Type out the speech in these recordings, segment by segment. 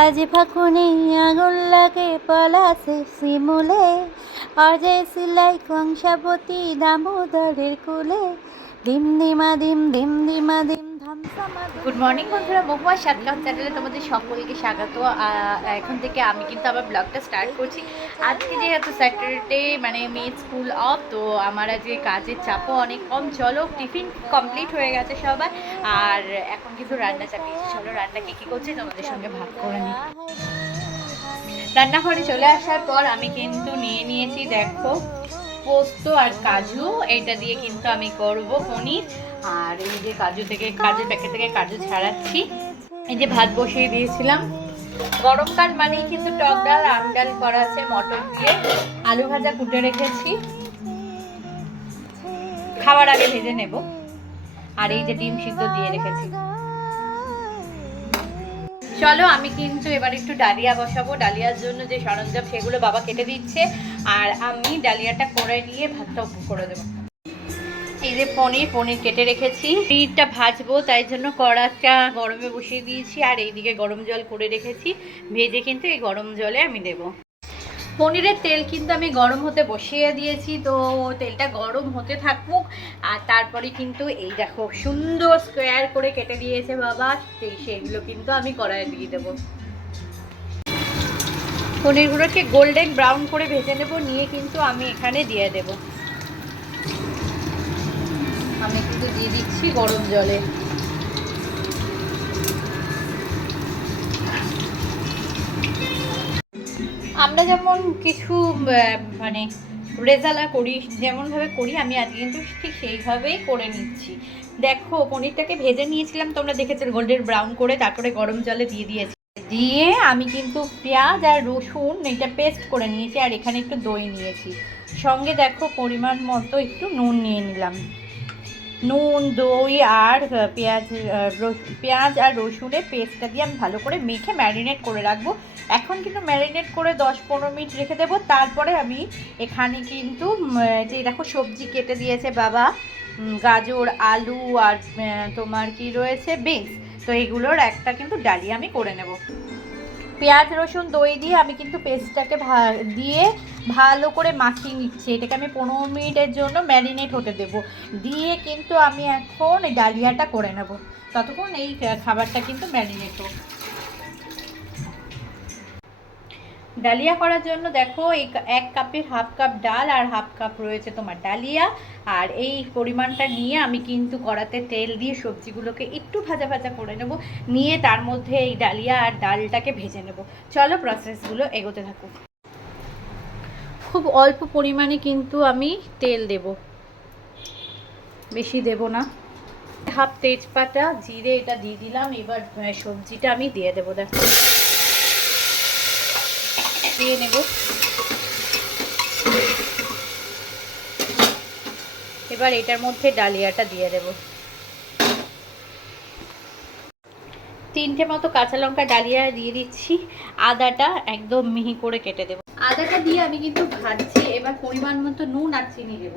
আজ ফাগুনে আগুন লাগে পলাশে শিমুলে, অজয় সিলাই কংসাবতী দামোদরের কুলে, দিম দিমা দিম দিম দিমা দিম ধামসামা। গুড মর্নিং বন্ধুরা, মহুয়া সাতকাম চ্যানেলে তোমাদের সকলকে স্বাগত। এখন থেকে আমি কিন্তু আবার ব্লগটা স্টার্ট করছি। আজকে যেহেতু স্যাটারডে, মানে মেয়ের স্কুল অফ, তো আমার আজকে কাজের চাপও অনেক কম। চলো, টিফিন কমপ্লিট হয়ে গেছে সবার, আর এখন কিন্তু রান্না চাপিয়েছি। চলো রান্না কী করছি তোমাদের সঙ্গে ভাগ করে নিই। রান্নাঘরে চলে আসার পর আমি কিন্তু নিয়ে নিয়েছি, দেখো, পোস্ত আর কাজু। এইটা দিয়ে কিন্তু আমি করব পনির। আর এই যে কাজুর প্যাকেট থেকে কাজু ছাড়াচ্ছি। এই যে ভাত বসিয়ে দিয়েছিলাম। গরমকাল মানেই কিন্তু টক ডাল, আম ডাল করা আছে মটর দিয়ে। আলু ভাজা কুটে রেখেছি, খাওয়ার আগে ভেজে নেব। আর এই যে ডিম সিদ্ধ দিয়ে রেখেছি। চলো আমি কিন্তু এবার একটু ডালিয়া বসাবো। ডালিয়ার জন্য যে সরঞ্জাম সেগুলো বাবা কেটে দিচ্ছে, আর আমি ডালিয়াটা করে নিয়ে ভাতটা করে দেবো। এই যে পনির কেটে রেখেছি, পনিরটা ভাজবো, তাই জন্য কড়াটা গরমে বসিয়ে দিয়েছি। আর এইদিকে গরম জল করে রেখেছি, ভেজে কিন্তু এই গরম জলে আমি দেবো। পনিরের তেল কিন্তু আমি গরম হতে বসিয়ে দিয়েছি, তো তেলটা গরম হতে থাকুক। আর তারপরে কিন্তু এই দেখো সুন্দর স্কোয়ার করে কেটে দিয়েছে বাবা, সেইগুলো কিন্তু আমি কড়াইয়ে দিয়ে দেবো। পনিরগুলোকে গোল্ডেন ব্রাউন করে ভেজে নেব, নিয়ে কিন্তু আমি এখানে দিয়ে দেব। আমি কিন্তু দিয়ে দিচ্ছি গরম জলে। আমরা যেমন কিছু মানে রেজালা করি, যেমনভাবে করি, আমি আজকে কিন্তু ঠিক সেইভাবেই করে নিচ্ছি। দেখো পনিরটাকে ভেজে নিয়েছিলাম, তোমরা দেখেছো গোল্ডেন ব্রাউন করে, তারপরে গরম জলে দিয়ে দিয়েছি। দিয়ে আমি কিন্তু পেঁয়াজ আর রসুন এটা পেস্ট করে নিয়েছি, আর এখানে একটু দই নিয়েছি। সঙ্গে দেখো পরিমাণ মতো একটু নুন নিয়ে নিলাম। নুন, দই আর পেঁয়াজ আর রসুনের পেস্টটা দিয়ে আমি ভালো করে মেখে ম্যারিনেট করে রাখবো। এখন কিন্তু ম্যারিনেট করে 10-15 মিনিট রেখে দেবো। তারপরে আমি এখানে কিন্তু যে দেখো সবজি কেটে দিয়েছে বাবা, গাজর, আলু আর তোমার কি রয়েছে, বিনস। তো এইগুলোর একটা কিন্তু ডালিয়া আমি করে নেব। পেঁয়াজ, রসুন, দই দিয়ে আমি কিন্তু পেস্টটাকে দিয়ে ভালো করে মাখিয়ে নিচ্ছি। এটাকে আমি 15 মিনিটের জন্য ম্যারিনেট হতে দেব। দিয়ে কিন্তু আমি এখন এই ডালিয়াটা করে নেব। ততক্ষণ এই খাবারটা কিন্তু ম্যারিনেট হোক। ডালিয়া করার জন্য দেখো এই 1 কাপের হাফ কাপ ডাল আর হাফ কাপ রয়েছে তোমার ডালিয়া। আর এই পরিমাণটা নিয়ে আমি কিন্তু কড়াতে তেল দিয়ে সবজিগুলোকে একটু ভাজা ভাজা করে নেব, নিয়ে তার মধ্যে এই ডালিয়া আর ডালটাকে ভেজে নেব। চলো প্রসেসগুলো এগোতে থাকুক। খুব অল্প পরিমাণে কিন্তু আমি তেল দেব, বেশি দেব না। হাফ তেজপাতা, জিরে এটা দিয়ে দিলাম। এবার সবজিটা আমি দিয়ে দেবো, দেখো দিয়ে নেব। এবার এটার মধ্যে ডালিয়াটা দিয়ে দেব। 3টে মতো কাঁচা লঙ্কা ডালিয়া দিয়ে দিচ্ছি। আদাটা একদম মিহি করে কেটে দেব। আদাটা দিয়ে আমি কিন্তু ভাজছি। এবার পরিমাণ মতো নুন আর চিনি দেব।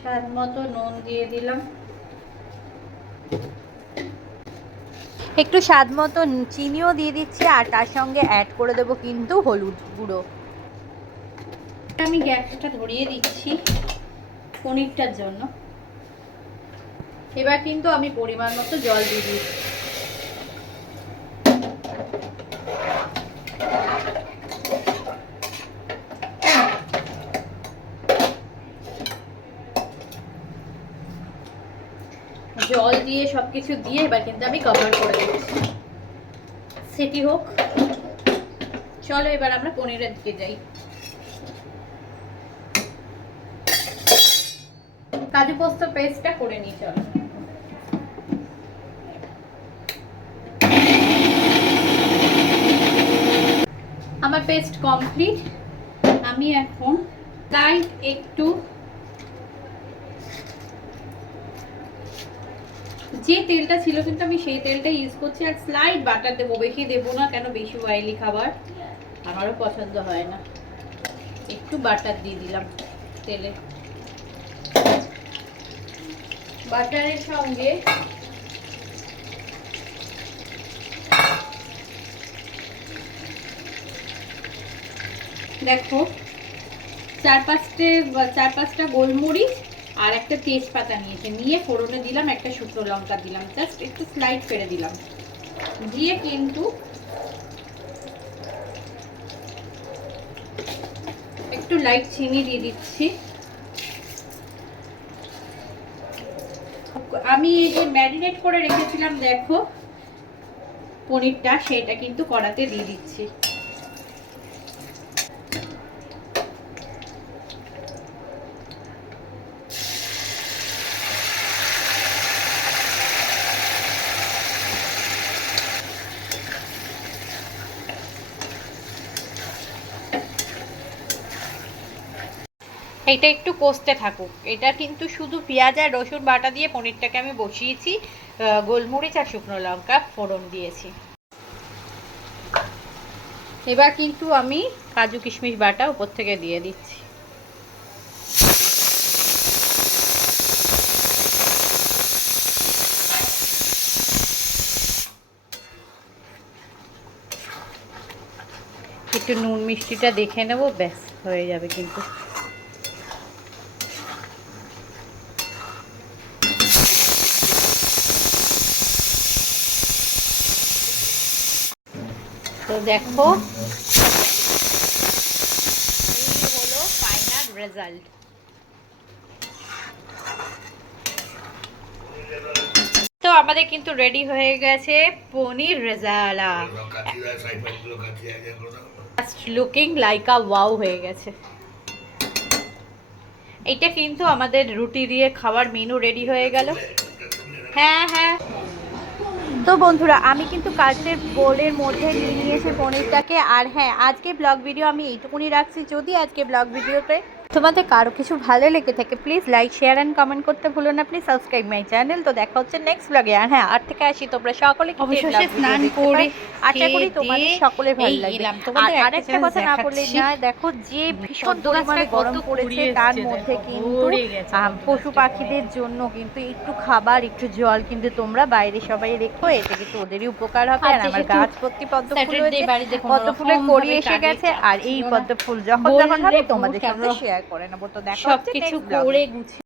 স্বাদ মতো নুন দিয়ে দিলাম। একটু স্বাদ মতো চিনিও দিয়ে দিচ্ছি, আর তার সঙ্গে অ্যাড করে দেবো কিন্তু হলুদ গুঁড়ো। আমি গ্যাসটা ধরিয়ে দিচ্ছি পনিরটার জন্য। এবার কিন্তু আমি পরিমাণ মতো জল দিয়ে দিচ্ছি। জল দিয়ে সবকিছু দিয়ে এবার কিন্তু আমি কভার করে দিচ্ছি, সেটি হোক। চলো এবার আমরা পনিরের দিকে যাই। কাজু পোস্ত পেস্টটা করে নিই, চলো। আমার পেস্ট কমপ্লিট। আমি এখন লাইট একটু যে তেলটা ছিল কিন্তু আমি সেই তেলটা ইউজ করছি, আর স্লাইড বাটার দেবো, বেশি দেবো না, কেন বেশি অয়েলি খাবার আমারও পছন্দ হয় না। একটু বাটার দিয়ে দিলাম তেলে। বাটারের সঙ্গে দেখো চার পাঁচটা গোলমরিচ আর একটা তেজপাতা নিয়ে ফোড়নে দিলাম, একটা শুকনো লঙ্কা দিলাম, জাস্ট একটু স্লাইড করে দিলাম, দিয়ে কিন্তু একটু লাইট চিনি দিয়ে দিচ্ছি। আমি এই যে ম্যারিনেট করে রেখেছিলাম দেখো পনিরটা, সেটা কিন্তু কড়াতে দিয়ে দিচ্ছি। এটা একটু কষতে থাকুক। এটা কিন্তু শুধু পেঁয়াজ আর রসুন বাটা দিয়ে পনিরটাকে আমি বসিয়েছি, গোলমরিচ আর শুকনো লঙ্কা ফোড়ন দিয়েছি। এবার কিন্তু আমি কাজু কিশমিশ বাটা উপর থেকে দিয়ে দিচ্ছি। একটু নুন মিষ্টিটা দেখে নেবো, ব্যাস হয়ে যাবে কিন্তু। তো দেখো এই হলো ফাইনাল রেজাল্ট। তো আমাদের কিন্তু রেডি হয়ে গেছে paneer rezala, looking like a wow হয়ে গেছে। এটা কিন্তু আমাদের রুটি দিয়ে খাবার মেনু রেডি হয়ে গেল। হ্যাঁ হ্যাঁ। তো বন্ধুরা আমি কিন্তু কাচের বোলের মধ্যে নিয়ে নিয়েছি পনিরটাকে। আর হ্যাঁ, আজকে ব্লগ ভিডিও আমি এইটুকুনি রাখছি। যদি আজকে ব্লগ ভিডিওতে তোমাদের কারো কিছু ভালো লেগে থাকে please like share and comment করতে ভুলো না, প্লিজ সাবস্ক্রাইব মাই চ্যানেল। তো দেখা হচ্ছে নেক্সট ব্লগে। আর হ্যাঁ, আর থেকে আসি তোমরা সকলে অবশ্যই স্নান করে, আশা করি তোমাদের সকলের ভালো লাগবে। আর আরেকটা কথা না বললে না, দেখো যে ভীষণ পরিমাণে গরম পড়েছে তার মধ্যে কিন্তু পশু পাখিদের জন্য কিন্তু একটু খাবার একটু জল কিন্তু তোমরা বাইরে সবাই রেখো, এতে কিন্তু ওদেরই উপকার হবে। আর আমার গাছ ভর্তি পদ্ম ফুল হয়েছে, পদ্ম ফুলের কড়ি এসে গেছে, আর এই পদ্ম ফুল যখন হবে তোমাদের সাথে শেয়ার করে নেবো। তো দেখো সবকিছু করে গুছিয়ে